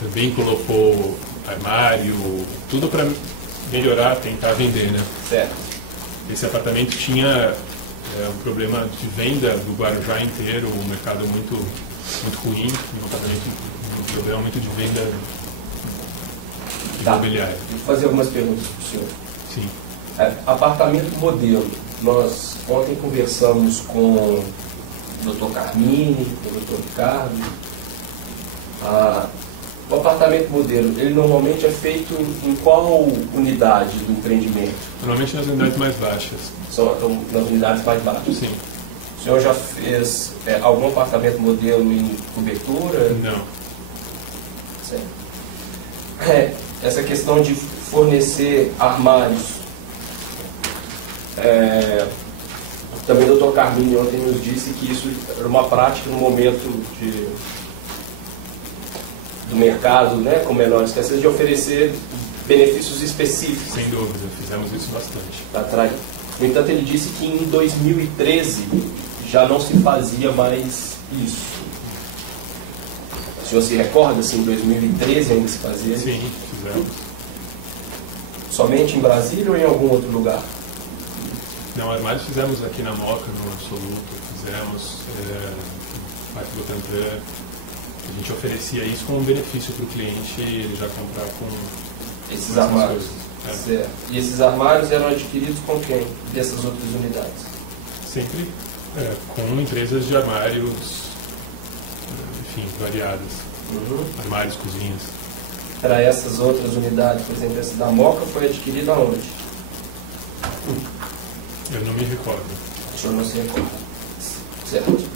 também colocou armário, tudo para melhorar, tentar vender, né? Certo. Esse apartamento tinha um problema de venda do Guarujá inteiro, um mercado muito ruim, um problema muito de venda imobiliária. Vou fazer algumas perguntas para o senhor. Sim. Apartamento modelo. Nós ontem conversamos com o Dr. Carmine, com o Dr. Ricardo. O apartamento modelo, ele normalmente é feito em qual unidade do empreendimento? Normalmente nas unidades mais baixas. São nas unidades mais baixas? Sim. O senhor já fez algum apartamento modelo em cobertura? Não. Certo. Essa questão de fornecer armários. Também o Dr. Carmine ontem nos disse que isso era uma prática no momento do mercado, né, com menores escassez, de oferecer benefícios específicos. Sem dúvida, fizemos isso bastante. Atrás. No entanto, ele disse que em 2013 já não se fazia mais isso. O senhor se recorda se em 2013 ainda se fazia? Sim, fizemos. Somente em Brasília ou em algum outro lugar? Não, armários fizemos aqui na Moca, no Absoluto, fizemos no Parque Butantã. A gente oferecia isso como um benefício para o cliente, ele já comprar com esses armários. Certo. E esses armários eram adquiridos com quem? Dessas outras unidades? Sempre com empresas de armários, enfim, variadas. Armários, cozinhas. Para essas outras unidades, por exemplo, essa da Moca foi adquirida aonde? Eu não me recordo. O senhor não se recorda. Certo.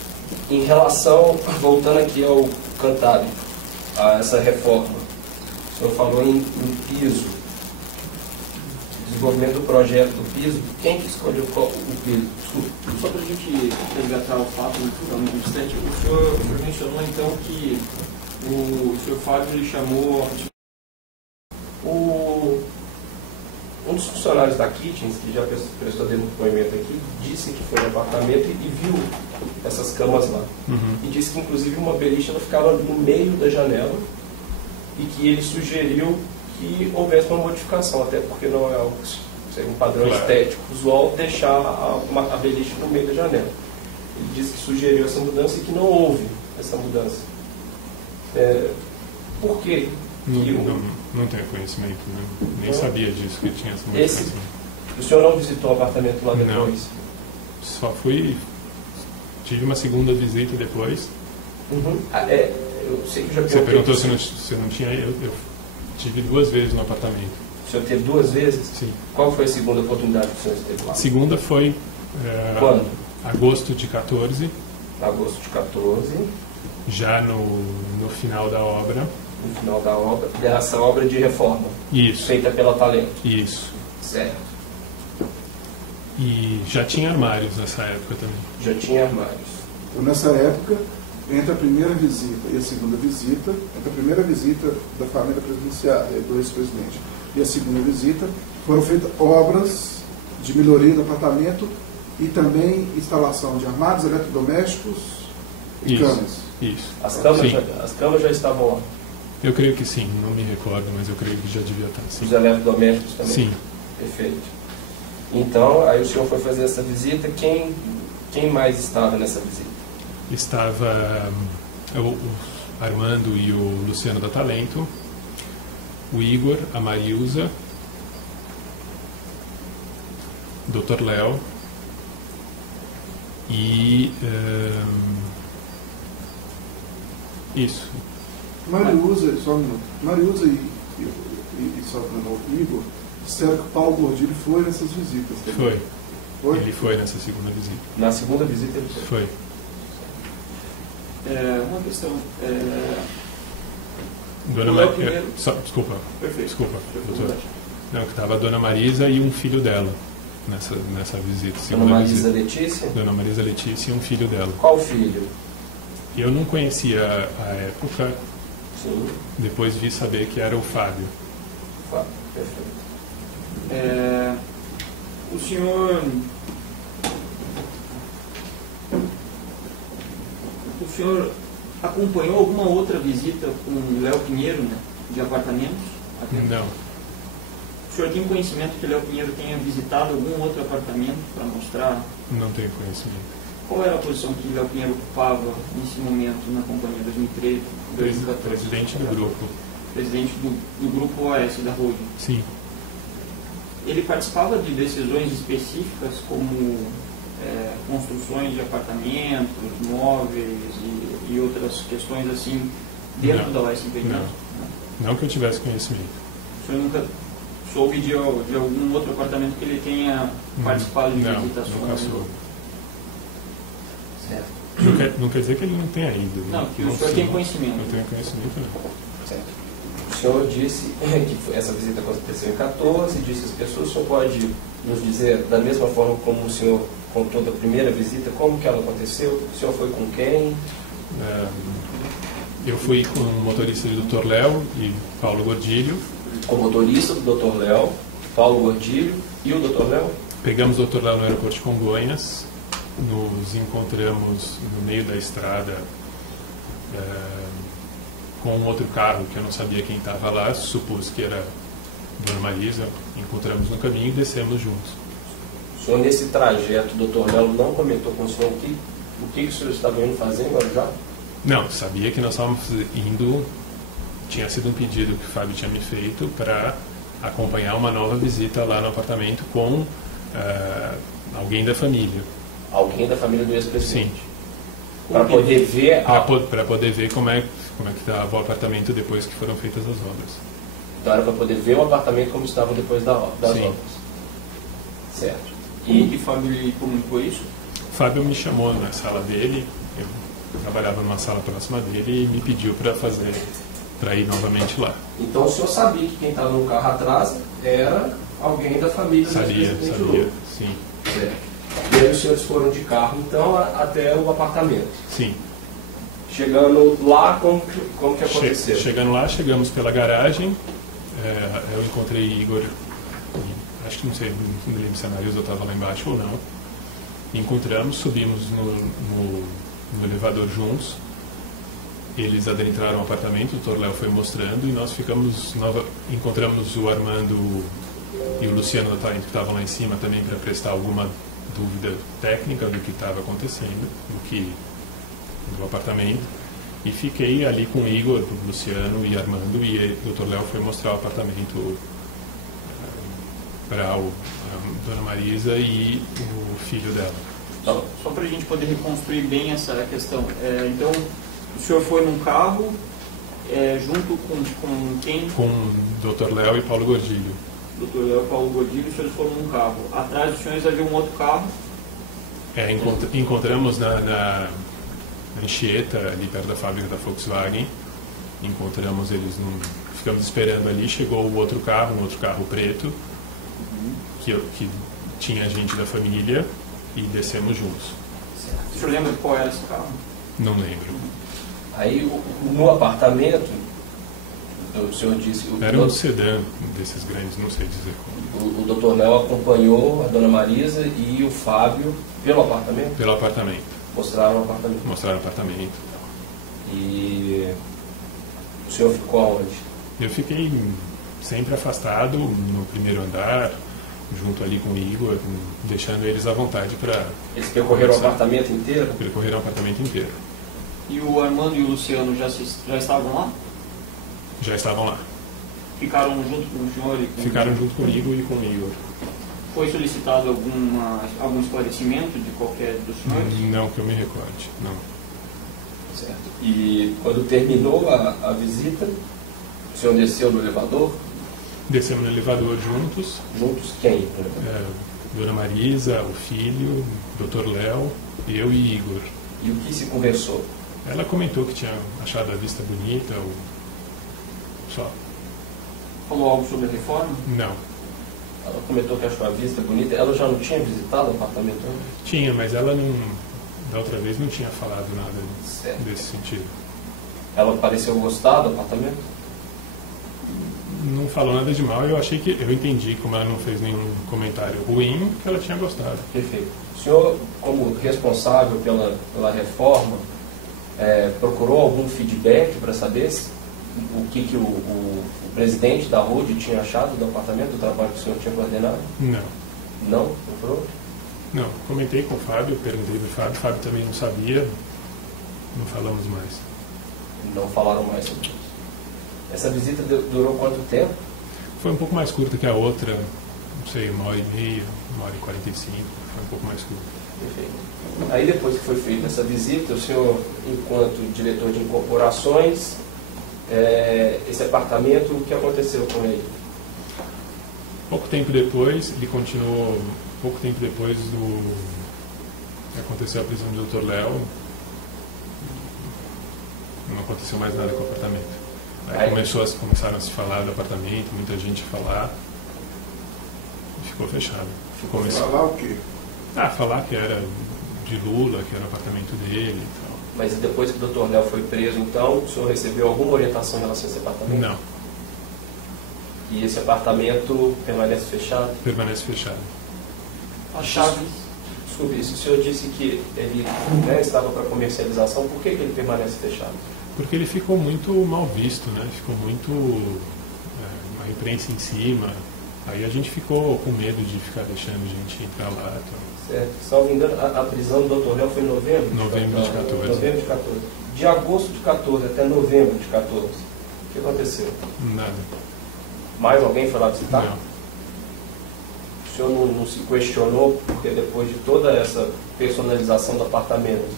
Em relação, voltando aqui ao Cantábrico, a essa reforma, o senhor falou em piso, desenvolvimento do projeto do piso. Quem que escolheu o piso? Só para a gente resgatar o fato no instante, o senhor mencionou então que o senhor Fábio ele chamou um dos funcionários da Kitchens, que já prestou depoimento aqui, disse que foi no apartamento e viu essas camas lá. E disse que inclusive uma beliche ela ficava no meio da janela e que ele sugeriu que houvesse uma modificação, até porque não é algo que seria um padrão estético usual deixar a beliche no meio da janela. Ele disse que sugeriu essa mudança e que não houve essa mudança. Por quê? Não tenho conhecimento, né? Nem sabia disso, que tinha essa modificação. O senhor não visitou o apartamento lá depois? Não, só tive uma segunda visita depois. Eu sei que já Você perguntou se não tinha, eu tive 2 vezes no apartamento. O senhor teve 2 vezes? Sim. Qual foi a segunda oportunidade que o senhor esteve lá? A segunda foi quando? Agosto de 14. Agosto de 14. Já no final da obra. No final da obra, dessa obra de reforma. Isso. Feita pela Talento. Isso. Certo. E já tinha armários nessa época também. Já tinha armários. Então, nessa época, entre a primeira visita e a segunda visita, entre a primeira visita da família presidenciária, do ex-presidente, e a segunda visita, foram feitas obras de melhoria do apartamento e também instalação de armários eletrodomésticos e camas. Isso. As camas já estavam lá? Eu creio que sim, não me recordo, mas eu creio que já devia estar. Sim. Os eletrodomésticos também? Sim. Perfeito. Então, aí o senhor foi fazer essa visita. Quem mais estava nessa visita? Estava o Armando e o Luciano da Talento, o Igor, a Marilza, o Dr. Léo e isso. Mariuza, só um minuto. Mariuza e só o Igor disseram que o Paulo Gordilho foi nessas visitas. Foi. Foi? Ele foi nessa segunda visita. Na segunda visita ele foi? Foi. Uma questão. Dona Maria. Desculpa. Perfeito. Desculpa, doutor. Não, que estava a Dona Marisa e um filho dela nessa visita. Dona Marisa Letícia? Dona Marisa Letícia e um filho dela. Qual filho? Eu não conhecia a época. Sim. Depois vi saber que era o Fábio. Fábio, perfeito. O senhor acompanhou alguma outra visita com o Léo Pinheiro, né, de apartamentos? Não. O senhor tem conhecimento que o Léo Pinheiro tenha visitado algum outro apartamento para mostrar? Não tenho conhecimento. Qual era a posição que o Léo Pinheiro ocupava nesse momento na companhia 2013, 2014? Presidente do grupo. Presidente do grupo OAS da holding. Sim. Ele participava de decisões específicas como construções de apartamentos, móveis e outras questões assim dentro da OAS Imperial? Não que eu tivesse conhecimento. O senhor nunca soube de algum outro apartamento que ele tenha participado de visitações? Nunca soube. Certo. Não quer dizer que ele não tenha ido. Não, que o senhor tem conhecimento. Não tenho conhecimento, não. Certo. O senhor disse que essa visita aconteceu em 14, disse às pessoas. O senhor pode nos dizer, da mesma forma como o senhor contou da primeira visita, como que ela aconteceu? O senhor foi com quem? Eu fui com o motorista do Dr. Léo e Paulo Gordilho. Com o motorista do Dr. Léo, Paulo Gordilho e o Dr. Léo? Pegamos o Dr. Léo no aeroporto de Congonhas, nos encontramos no meio da estrada com um outro carro que eu não sabia quem estava lá, supus que era Dona Marisa, encontramos no caminho e descemos juntos. O senhor, nesse trajeto, o Dr. Léo não comentou com o senhor o que o senhor estava indo fazer em Guarujá? Não, sabia que nós estávamos indo, tinha sido um pedido que o Fábio tinha me feito para acompanhar uma nova visita lá no apartamento com alguém da família. Alguém da família do ex-presidente? Sim. Para poder ver... Para poder ver como é que estava o apartamento depois que foram feitas as obras. Então era para poder ver o apartamento como estava depois das Sim. obras. Certo. Como que Fábio lhe comunicou isso? O Fábio me chamou na sala dele, eu trabalhava numa sala próxima dele e me pediu para ir novamente lá. Então o senhor sabia que quem estava no carro atrás era alguém da família do ex-presidente Sabia, Lula? sim. Certo. E aí os senhores foram de carro, então, até o apartamento. Sim. Chegando lá, como que aconteceu? Chegando lá, chegamos pela garagem, eu encontrei Igor, acho que não sei, não lembro se a Marisa estava lá embaixo ou não. Encontramos, subimos no elevador juntos, eles adentraram o apartamento, o Dr. Léo foi mostrando e nós encontramos o Armando e o Luciano da Talento que estavam lá em cima também para prestar alguma dúvida técnica do que estava acontecendo, do apartamento, e fiquei ali com o Igor, o Luciano e Armando, e o Dr. Léo foi mostrar o apartamento para a Dona Marisa e o filho dela. Só para a gente poder reconstruir bem essa questão. Então, o senhor foi num carro junto com quem? Com o Dr. Léo e Paulo Gordilho. Dr. Léo e Paulo Gordilho, os senhores foram num carro. Atrás dos senhores havia um outro carro? Encontramos na Anchieta, ali perto da fábrica da Volkswagen. Encontramos eles, ficamos esperando ali, chegou um outro carro preto, que tinha gente da família, e descemos juntos. Certo. O senhor lembra qual era esse carro? Não lembro. Aí, no apartamento, o senhor disse... Era um sedã desses grandes, não sei dizer como. O Dr. Léo acompanhou a Dona Marisa e o Fábio pelo apartamento? Pelo apartamento. Mostraram o apartamento? Mostraram o apartamento. E o senhor ficou aonde? Eu fiquei sempre afastado no primeiro andar, junto ali com o Igor, deixando eles à vontade para... Eles percorreram o apartamento inteiro? Percorreram o apartamento inteiro. E o Armando e o Luciano já estavam lá? Já estavam lá. Ficaram junto com o senhor? Ficaram junto comigo e com o Igor. Foi solicitado algum esclarecimento de qualquer dos senhores? Não que eu me recorde, não. Certo. E quando terminou a visita, o senhor desceu no elevador? Descemos no elevador juntos. Juntos quem? Dona Marisa, o filho, Dr. Léo, eu e Igor. E o que se conversou? Ela comentou que tinha achado a vista bonita, só. Falou algo sobre a reforma? Não. Ela comentou que achou a vista bonita. Ela já não tinha visitado o apartamento antes? Tinha, mas ela não, da outra vez não tinha falado nada desse sentido. Ela pareceu gostar do apartamento? Não falou nada de mal, eu entendi, como ela não fez nenhum comentário ruim, que ela tinha gostado. Perfeito. O senhor, como responsável pela reforma, procurou algum feedback para saber o que o presidente da RUD tinha achado do apartamento, do trabalho que o senhor tinha coordenado? Não. Não? Procurou? Não. Comentei com o Fábio, perguntei para o Fábio também não sabia, não falamos mais. Não falaram mais sobre isso. Essa visita durou quanto tempo? Foi um pouco mais curta que a outra, não sei, 1h30, 1h45, foi um pouco mais curta. Perfeito. Aí depois que foi feita essa visita, o senhor, enquanto diretor de incorporações, esse apartamento, o que aconteceu com ele? Pouco tempo depois, ele continuou, pouco tempo depois que aconteceu a prisão do Dr. Léo, não aconteceu mais nada com o apartamento. Aí começaram a se falar do apartamento, muita gente a falar, e ficou fechado. Falar o quê? Falar que era de Lula, que era o apartamento dele e tal. Mas depois que o Dr. Léo foi preso, então, o senhor recebeu alguma orientação em relação a esse apartamento? Não. E esse apartamento permanece fechado? Permanece fechado. As chaves. Desculpe, se o senhor disse que ele estava para comercialização, por que ele permanece fechado? Porque ele ficou muito mal visto, né? Ficou muito uma imprensa em cima. Aí a gente ficou com medo de ficar deixando gente entrar lá. Então. Certo. Salvo engano, a prisão do Dr. Léo foi em novembro? Novembro de 14. Novembro de 14. De agosto de 14 até novembro de 14. O que aconteceu? Nada. Mais alguém foi lá visitar? Não. O senhor não se questionou porque depois de toda essa personalização do apartamento,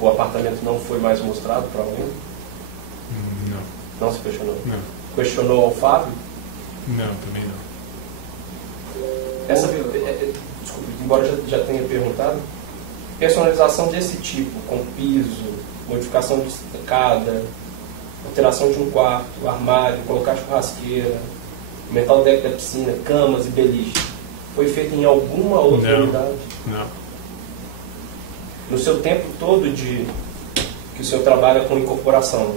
o apartamento não foi mais mostrado para alguém? Não. Não se questionou? Não. Questionou ao Fábio? Não, também não. Desculpe, embora já tenha perguntado, personalização desse tipo, com piso, modificação de escada, alteração de um quarto, armário, colocar churrasqueira, metal deck da piscina, camas e beliche, foi feito em alguma outra unidade? Não. No seu tempo todo que o senhor trabalha com incorporação,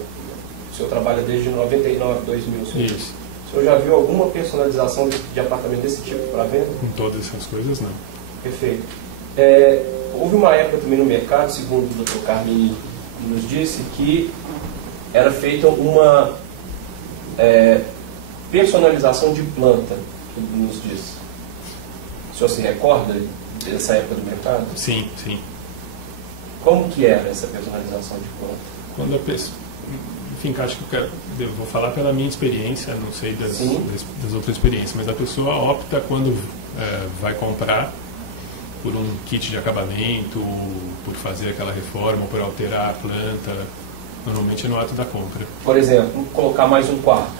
o senhor trabalha desde 99, 2000, Isso. o senhor já viu alguma personalização de apartamento desse tipo para venda? Com todas essas coisas, não. Perfeito. Houve uma época também no mercado, segundo o Dr. Carmini nos disse, que era feita uma personalização de planta, que nos disse. O senhor se recorda dessa época do mercado? Sim, sim. Como que era essa personalização de planta? Quando a pessoa... Enfim, acho que eu vou falar pela minha experiência, não sei das outras experiências, mas a pessoa opta quando vai comprar por um kit de acabamento, por fazer aquela reforma, por alterar a planta, normalmente é no ato da compra. Por exemplo, colocar mais um quarto.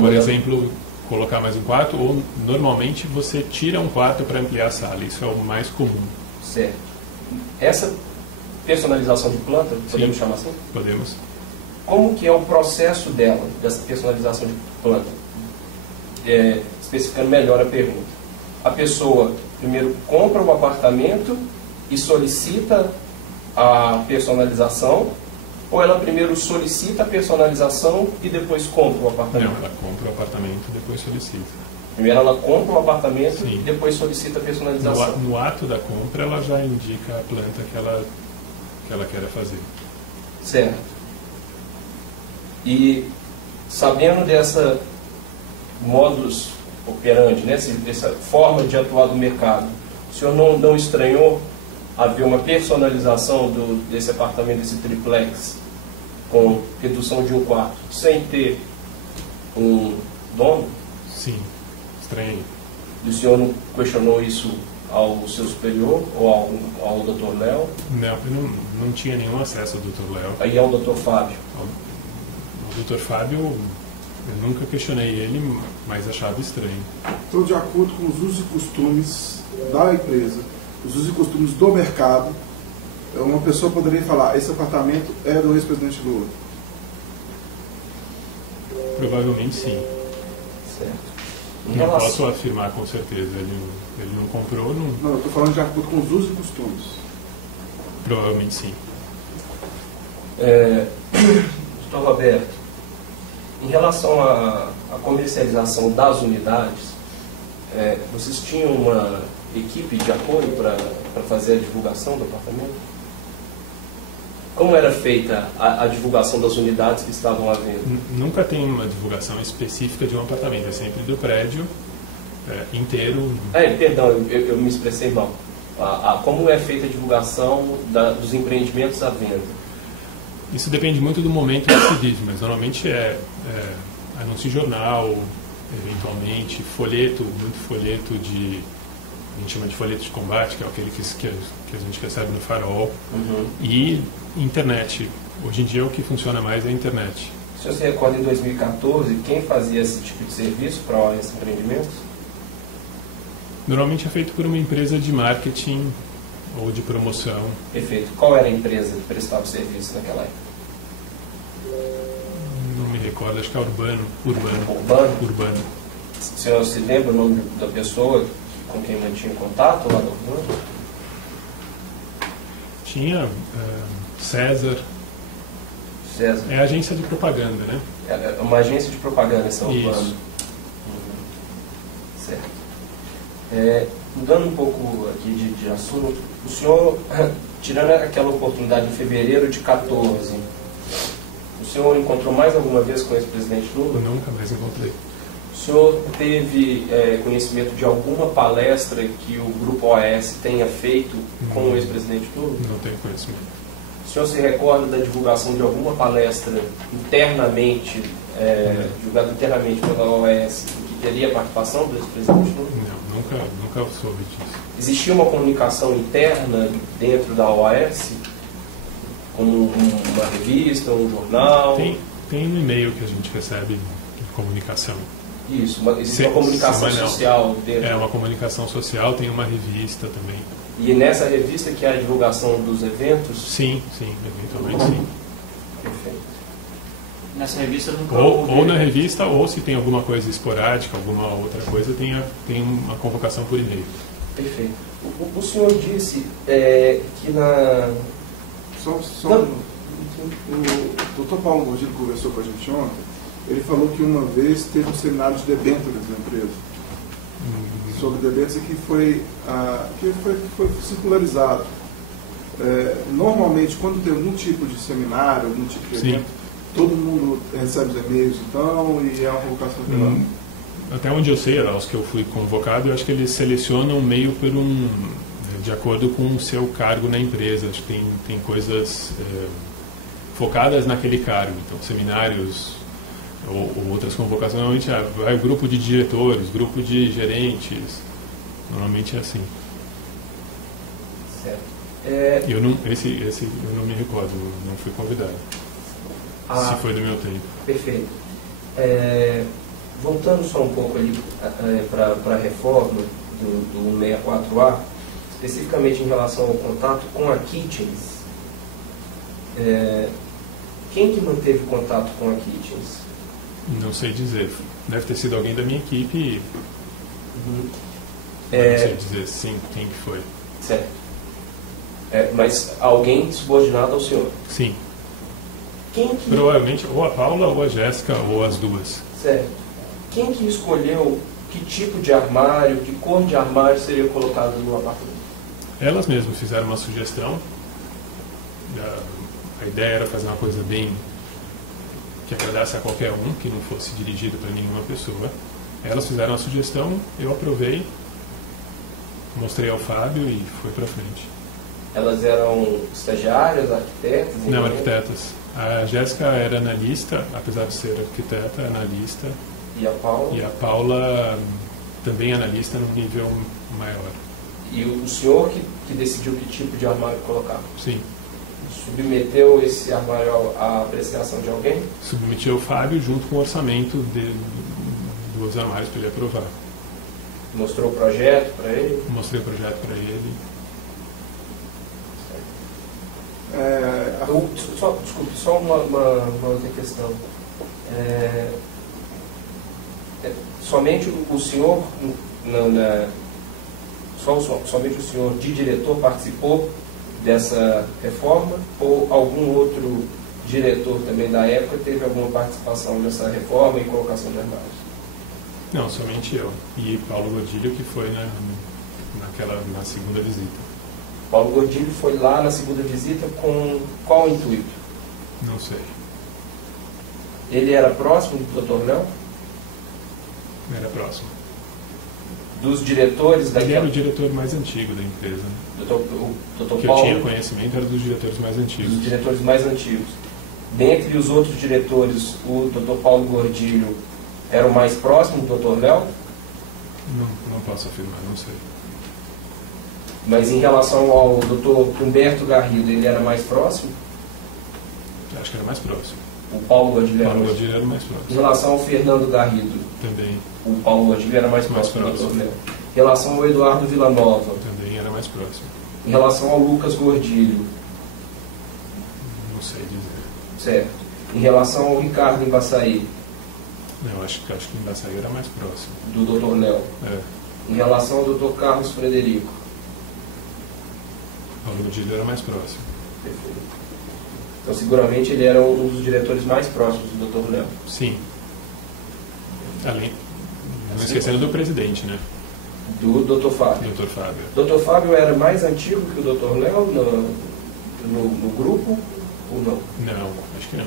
Por exemplo, colocar mais um quarto, ou normalmente você tira um quarto para ampliar a sala, isso é o mais comum. Certo. Essa personalização de planta, podemos chamar assim? Podemos. Como que é o processo dela, dessa personalização de planta? Especificando melhor a pergunta. A pessoa primeiro compra o apartamento e solicita a personalização, ou ela primeiro solicita a personalização e depois compra o apartamento? Não, ela compra o apartamento e depois solicita. Primeiro ela compra o apartamento Sim. e depois solicita a personalização. No ato da compra ela já indica a planta que ela quer fazer. Certo. E sabendo dessa modus operandi, né, dessa forma de atuar do mercado, o senhor não estranhou haver uma personalização desse apartamento, desse triplex, com redução de um quarto, sem ter um dono? Sim, estranhei. E o senhor não questionou isso ao seu superior ou ao Dr. Léo? Não, eu não tinha nenhum acesso ao Dr. Léo. Aí ao Dr. Fábio? O Dr. Fábio, eu nunca questionei ele, mas achava estranho. Então, de acordo com os usos e costumes da empresa, os usos e costumes do mercado, uma pessoa poderia falar, esse apartamento é do ex-presidente Lula? Provavelmente sim. Certo. Não posso afirmar com certeza. Ele não comprou, não... Não, eu estou falando de acordo com os usos e costumes. Provavelmente sim. Dr. Roberto, em relação à comercialização das unidades, vocês tinham uma equipe de apoio para fazer a divulgação do apartamento? Como era feita a divulgação das unidades que estavam à venda? Nunca tem uma divulgação específica de um apartamento, é sempre do prédio inteiro. Perdão, eu me expressei mal. Como é feita a divulgação dos empreendimentos à venda? Isso depende muito do momento que se vive, mas normalmente anúncio em jornal, eventualmente folheto, muito folheto a gente chama de folheto de combate, que é aquele que a gente recebe no Farol, e internet. Hoje em dia o que funciona mais é a internet. O senhor se recorda, em 2014, quem fazia esse tipo de serviço para a OAS Empreendimentos? Normalmente é feito por uma empresa de marketing ou de promoção. Perfeito. Qual era a empresa que prestava o serviço naquela época? Não me recordo, acho que é Urbano. Urbano? O senhor se lembra o nome da pessoa com quem mantinha contato lá no Urbano? Tinha César. É agência de propaganda, né? É uma agência de propaganda em São Paulo. Isso. Certo. Mudando um pouco aqui de assunto, o senhor, tirando aquela oportunidade em fevereiro de 14, o senhor encontrou mais alguma vez com o ex-presidente Lula? Nunca mais encontrei. O senhor teve conhecimento de alguma palestra que o Grupo OAS tenha feito com o ex-presidente Lula? Não tenho conhecimento. O senhor se recorda da divulgação de alguma palestra internamente, divulgada internamente pela OAS, que teria a participação do ex-presidente Lula? Não, nunca soube disso. Existia uma comunicação interna dentro da OAS? Como uma revista, um jornal? Tem um e-mail que a gente recebe de comunicação. Isso, existe uma comunicação social dentro. É uma comunicação social, tem uma revista também. E nessa revista que é a divulgação dos eventos? Sim, eventualmente sim. Perfeito. Nessa revista nunca ou na revista, ou se tem alguma coisa esporádica, alguma outra coisa, tem uma convocação por e-mail. Perfeito. O senhor disse que na... O Dr. Paulo Gordilho conversou com a gente ontem. Ele falou que uma vez teve um seminário de debêntures na empresa. Sobre debêntures que foi circularizado. Normalmente, quando tem algum tipo de seminário, algum tipo de evento, todo mundo recebe os e-mails, então, e é uma convocação geral. Até onde eu sei, aos que eu fui convocado, eu acho que eles selecionam meio de acordo com o seu cargo na empresa. Acho que tem coisas focadas naquele cargo. Então, seminários ou outras convocações, normalmente vai grupo de diretores, grupo de gerentes. Normalmente é assim. Certo. Eu não me recordo, não fui convidado. Se foi do meu tempo. Perfeito. Voltando só um pouco ali para a reforma do 64A, especificamente em relação ao contato com a Kitchens, quem que manteve contato com a Kitchens? Não sei dizer. Deve ter sido alguém da minha equipe. Não sei dizer sim quem que foi. Certo. Mas alguém subordinado ao senhor? Sim. Quem que... Provavelmente ou a Paula ou a Jéssica ou as duas. Certo. Quem que escolheu que tipo de armário, que cor de armário seria colocado no apartamento? Elas mesmas fizeram uma sugestão. A ideia era fazer uma coisa bem que agradasse a qualquer um, que não fosse dirigido para nenhuma pessoa. Elas fizeram a sugestão, eu aprovei, mostrei ao Fábio e foi para frente. Elas eram estagiárias, arquitetas? Não, arquitetas. A Jéssica era analista, apesar de ser arquiteta, analista. E a Paula? E a Paula também analista num nível maior. E o senhor que decidiu que tipo de armário colocar? Sim. Submeteu esse armário à apreciação de alguém? Submeti ao Fábio junto com o orçamento dos armários para ele aprovar. Mostrou o projeto para ele? Mostrei o projeto para ele. Desculpe, só uma outra questão. Somente o senhor, somente o senhor de diretor participou dessa reforma, ou algum outro diretor também da época teve alguma participação nessa reforma e colocação de armários? Não, somente eu. E Paulo Godilho, que foi na segunda visita. Paulo Gordilho foi lá na segunda visita com qual intuito? Não sei. Ele era próximo do Dr. Léo? Era próximo. Dos diretores Ele era o diretor mais antigo da empresa. Né? O Dr. Que Paulo, eu tinha conhecimento era dos diretores mais antigos. dos diretores mais antigos. Dentre os outros diretores, o Dr. Paulo Gordilho era o mais próximo do Dr. Léo? Não posso afirmar, não sei. Mas em relação ao Dr. Humberto Garrido, ele era mais próximo? Acho que era mais próximo. O Paulo Gordilho O era Paulo mais Gordilho era mais Em próximo. relação ao Fernando Garrido, Também, o Paulo Gordilho era mais Mais próximo do próximo. Dr. Léo. Em relação ao Eduardo Villanova, também era mais próximo. em relação ao Lucas Gordilho, Não sei dizer. certo? Em relação ao Ricardo Embaçaí, Não, acho que o Embaçaí era mais próximo. do Dr. Léo. É. Em relação ao Dr. Carlos Frederico. O Paulo Gordilho era mais próximo. Perfeito. Então, seguramente, ele era um dos diretores mais próximos do Dr. Léo. Sim. Além, não esquecendo do presidente, né? Do Dr. Fábio. Dr. Fábio. Dr. Fábio era mais antigo que o Dr. Léo no grupo ou não? Não, acho que não.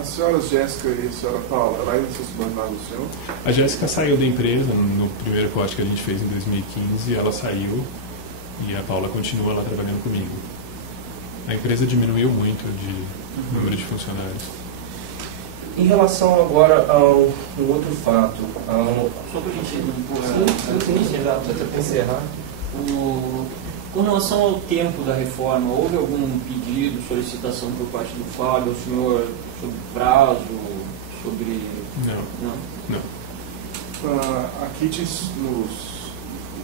A senhora Jéssica e a senhora Paula, ela ainda se subordinava do senhor? A Jéssica saiu da empresa no primeiro corte que a gente fez em 2015, ela saiu e a Paula continua lá trabalhando comigo. A empresa diminuiu muito de número de funcionários. Em relação agora a um outro fato, Só para a gente encerrar, até para encerrar. Com relação ao tempo da reforma, houve algum pedido, solicitação por parte do Fábio, ao senhor, sobre prazo, sobre... Não. A Kitts,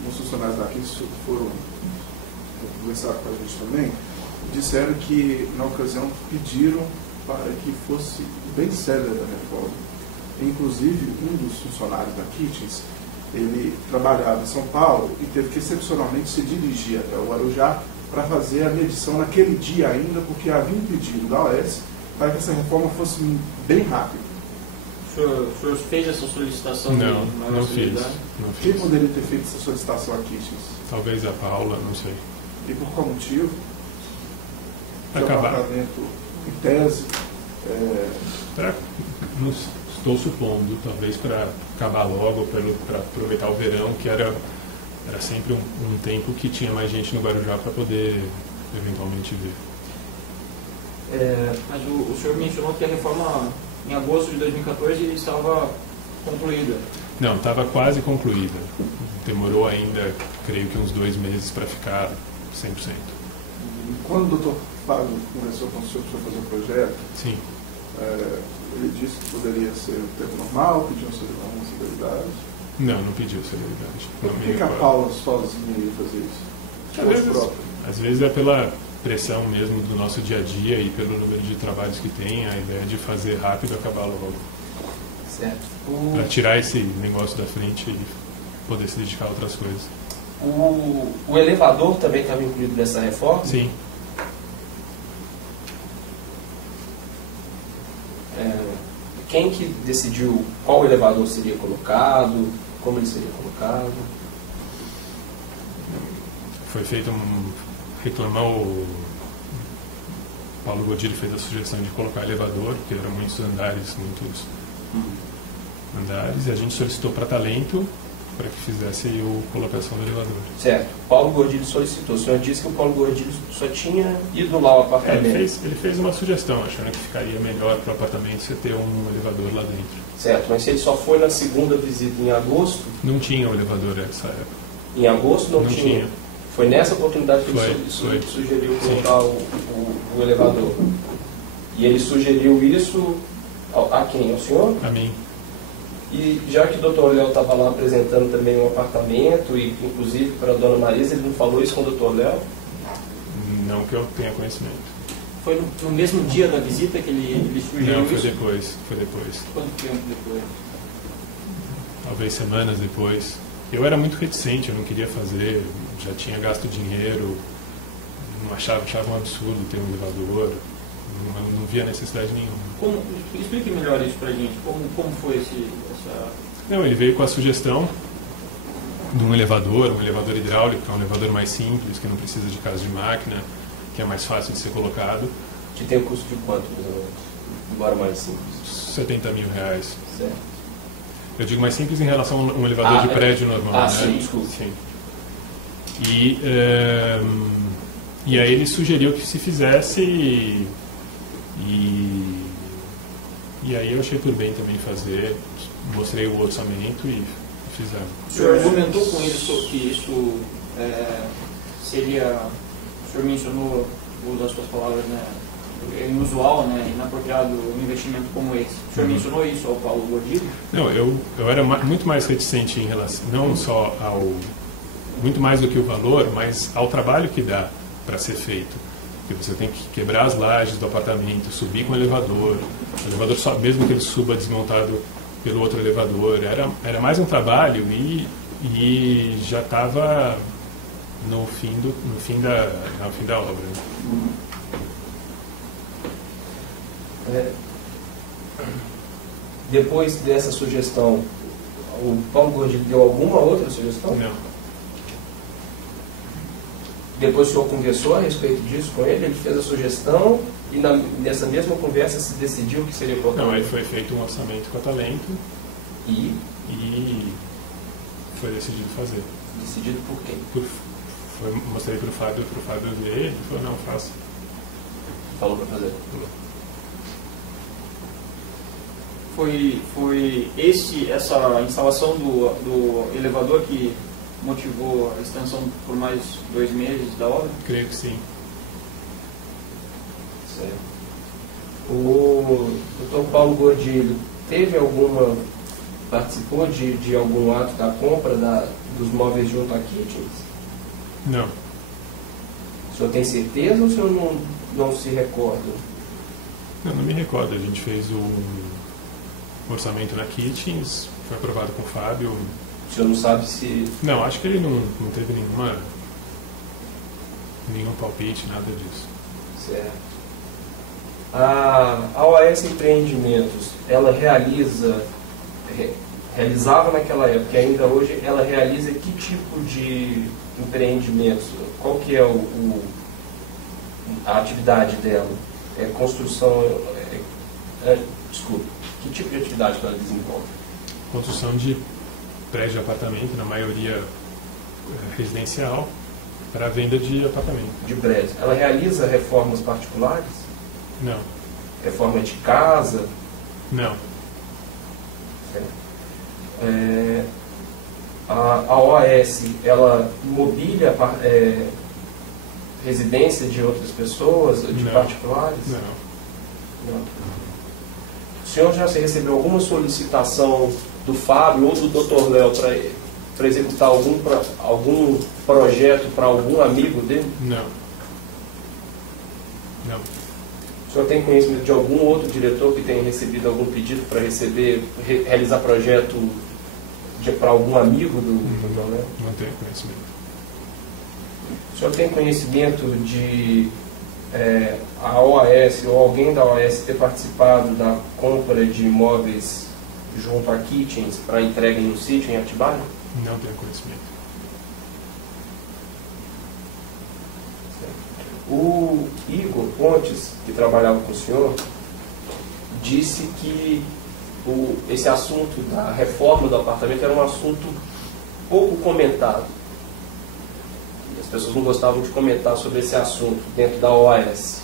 os funcionários da Kitts foram conversar com a gente também, disseram que na ocasião pediram para que fosse bem célere a reforma. Inclusive, um dos funcionários da Kitts, ele trabalhava em São Paulo e teve que excepcionalmente se dirigir até o Guarujá para fazer a medição naquele dia ainda, porque havia um pedido da OAS para que essa reforma fosse bem rápida. O senhor fez essa solicitação? Não fiz. Quem poderia ter feito essa solicitação a Kitts? Talvez a Paula, não sei. E por qual motivo? Para O acabar. apartamento, em tese, Não estou supondo, talvez para acabar logo, para aproveitar o verão, que era sempre um tempo que tinha mais gente no Guarujá para poder eventualmente ver. Mas o senhor mencionou que a reforma, em agosto de 2014, estava concluída. Não, estava quase concluída. Demorou ainda, creio que uns 2 meses para ficar 100%. quando o doutor Fábio conversou com o senhor para fazer o projeto, Sim. Ele disse que poderia ser o tempo normal, pediu uma celeridade. Não pediu celeridade. Por que a Paula sozinha ia fazer isso? Às vezes é pela pressão mesmo do nosso dia a dia e pelo número de trabalhos que tem, a ideia de fazer rápido e acabar logo. Certo. Para tirar esse negócio da frente e poder se dedicar a outras coisas. O elevador também estava incluído nessa reforma? Sim. Quem que decidiu qual elevador seria colocado, como ele seria colocado? Foi feito reclamou o Paulo Gordilho fez a sugestão de colocar elevador, porque eram muitos andares, e a gente solicitou para Talento para que fizesse a colocação do elevador. Certo. Paulo Gordilho solicitou. O senhor disse que o Paulo Gordilho só tinha ido lá ao apartamento. Ele fez uma sugestão, achando que ficaria melhor para o apartamento você ter um elevador lá dentro. Certo, mas se ele só foi na segunda visita em agosto... Não tinha o elevador nessa época. Em agosto não tinha. Foi nessa oportunidade que ele sugeriu colocar o elevador. E ele sugeriu isso a quem? Ao senhor? A mim. E já que o Dr. Léo estava lá apresentando também um apartamento, e inclusive para a Dona Marisa, ele não falou isso com o Dr. Léo? Não que eu tenha conhecimento. Foi no mesmo dia da visita que ele sugeriu Não, foi isso? depois. Quanto tempo depois? Talvez semanas depois. Eu era muito reticente, eu não queria fazer, já tinha gasto dinheiro, não achava um absurdo ter um elevador, não via necessidade nenhuma. Explique melhor isso pra gente, como foi essa... Não, ele veio com a sugestão de um elevador hidráulico, que é um elevador mais simples, que não precisa de casa de máquina, que é mais fácil de ser colocado. Que tem o custo de quanto, mais ou menos? Embora mais simples. R$70 mil. Certo. Eu digo mais simples em relação a um elevador de prédio normal. Ah, né? sim, desculpa. Sim. E aí ele sugeriu que se fizesse e aí eu achei por bem também fazer, mostrei o orçamento e fizemos. O senhor argumentou com ele sobre que isso seria, o senhor mencionou, vou usar as suas palavras, né, inusual, né, inapropriado um investimento como esse. O senhor mencionou isso ao Paulo Gordilho? Não, eu era muito mais reticente em relação, não só muito mais do que o valor, mas ao trabalho que dá para ser feito. Porque você tem que quebrar as lajes do apartamento, subir com o elevador só, mesmo que ele suba desmontado pelo outro elevador, era mais um trabalho e já estava no fim da obra. Depois dessa sugestão, o Paulo Gordilho deu alguma outra sugestão? Não. Depois o senhor conversou a respeito disso com ele, ele fez a sugestão e nessa mesma conversa se decidiu que seria colocado? Não, aí foi feito um orçamento com a Talento e foi decidido fazer. Decidido por quem? Mostrei para o Fábio ver, ele falou, não, faça. Falou para fazer? Foi essa instalação do elevador que motivou a extensão por mais 2 meses da obra? Creio que sim. Certo. O Dr. Paulo Gordilho participou de algum ato da compra dos móveis junto à Kitchens? Não. O senhor tem certeza ou o senhor não se recorda? Não me recordo. A gente fez um orçamento na Kitchens, foi aprovado com o Fábio. O senhor não sabe se... Não, acho que ele não teve nenhum palpite, nada disso. Certo. A OAS Empreendimentos, ela realizava naquela época, e ainda hoje, ela realiza que tipo de empreendimentos? Qual que é a atividade dela? É construção... Desculpe, que tipo de atividade que ela desenvolve? Construção de prédio de apartamento, na maioria residencial, para venda de apartamento. De prédio. Ela realiza reformas particulares? Não. Reforma de casa? Não. A OAS, ela mobília residência de outras pessoas, de particulares? Não. O senhor já recebeu alguma solicitação do Fábio ou do Dr. Léo para executar algum projeto para algum amigo dele? Não. O senhor tem conhecimento de algum outro diretor que tenha recebido algum pedido para realizar projeto para algum amigo do Dr. Léo? Não tenho conhecimento. O senhor tem conhecimento de a OAS ou alguém da OAS ter participado da compra de imóveis junto a Kitchens para entrega no sítio em Atibaia? Não tenho conhecimento. O Igor Pontes, que trabalhava com o senhor, disse que esse assunto da reforma do apartamento era um assunto pouco comentado. As pessoas não gostavam de comentar sobre esse assunto dentro da OAS.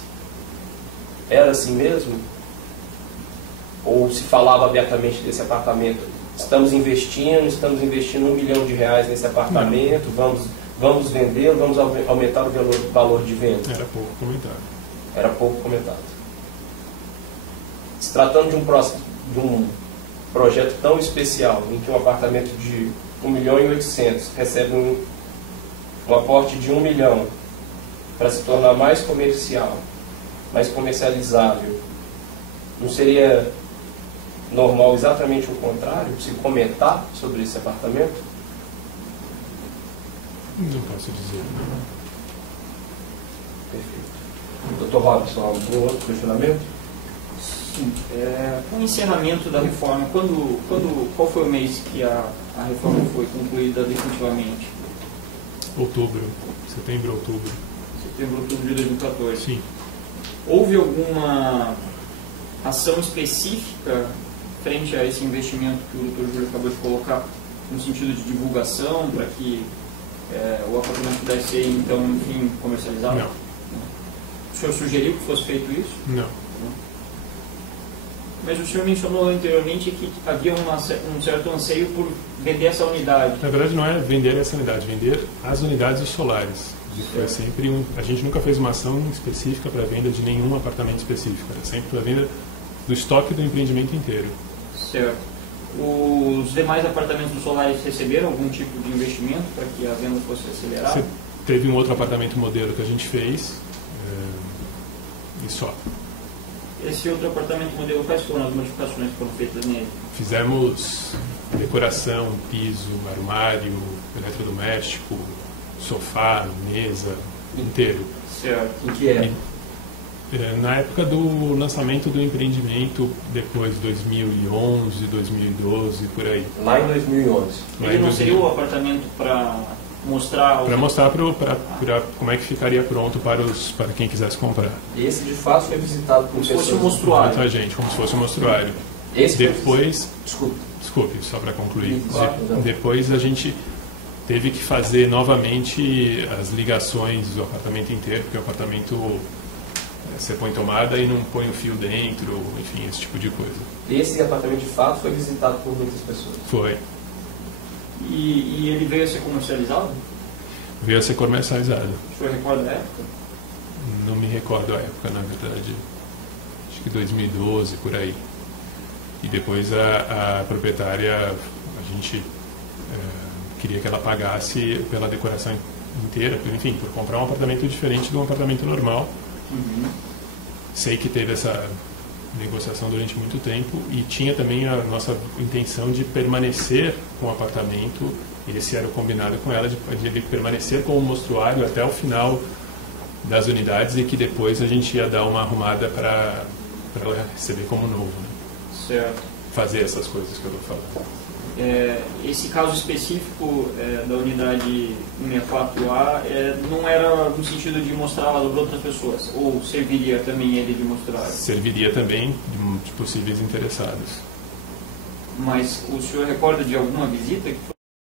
Era assim mesmo? Ou se falava abertamente desse apartamento? Estamos investindo R$1 milhão nesse apartamento, vamos vender, vamos aumentar o valor de venda. Era pouco comentado. Era pouco comentado. Se tratando de um projeto tão especial, em que um apartamento de 1.800.000 recebe um aporte de 1 milhão para se tornar mais comercial, mais comercializável, não seria normal exatamente o contrário, se comentar sobre esse apartamento? Não posso dizer. Perfeito. Dr. Robson, algum outro questionamento? Sim. Com o encerramento da reforma, qual foi o mês que a reforma foi concluída definitivamente? Outubro, setembro, outubro. Setembro, outubro de 2014. Sim. Houve alguma ação específica frente a esse investimento que o Dr. Júlio acabou de colocar, no sentido de divulgação, para que o apartamento pudesse ser, então, enfim, comercializado? Não. O senhor sugeriu que fosse feito isso? Não. Mas o senhor mencionou anteriormente que havia um certo anseio por vender essa unidade. Na verdade, não é vender essa unidade, vender as unidades solares. Foi sempre a gente nunca fez uma ação específica para venda de nenhum apartamento específico. Era sempre para venda do estoque do empreendimento inteiro. Certo. Os demais apartamentos solares receberam algum tipo de investimento para que a venda fosse acelerada? Teve um outro apartamento modelo que a gente fez e só. Esse outro apartamento modelo, quais foram as modificações que foram feitas nele? Fizemos decoração, piso, armário, eletrodoméstico, sofá, mesa, inteiro. Certo. Em que época? Na época do lançamento do empreendimento, depois de 2011, 2012, por aí. Lá em 2011. Ele não seria o apartamento para mostrar... Para mostrar como é que ficaria pronto para quem quisesse comprar. Esse, de fato, foi visitado por pessoas... Como se fosse um mostruário. Muita gente, como se fosse um mostruário. Depois... Desculpe, só para concluir. Depois a gente teve que fazer novamente as ligações do apartamento inteiro, porque o apartamento... Você põe tomada e não põe o fio dentro, enfim, esse tipo de coisa. Esse apartamento, de fato, foi visitado por muitas pessoas. Foi. E ele veio a ser comercializado? Veio a ser comercializado. O senhor recorda a época? Não me recordo a época, na verdade. Acho que 2012, por aí. E depois a proprietária, a gente queria que ela pagasse pela decoração inteira, enfim, por comprar um apartamento diferente de um apartamento normal. Uhum. Sei que teve essa negociação durante muito tempo e tinha também a nossa intenção de permanecer com o apartamento. Esse era o combinado com ela, de ele permanecer como mostruário até o final das unidades e que depois a gente ia dar uma arrumada para ela receber como novo, né? Certo. Fazer essas coisas que eu estou falando. Esse caso específico da unidade 164A não era no sentido de mostrá-la para outras pessoas? Ou serviria também ele de mostrar? Serviria também de possíveis interessados. Mas o senhor recorda de alguma visita que foi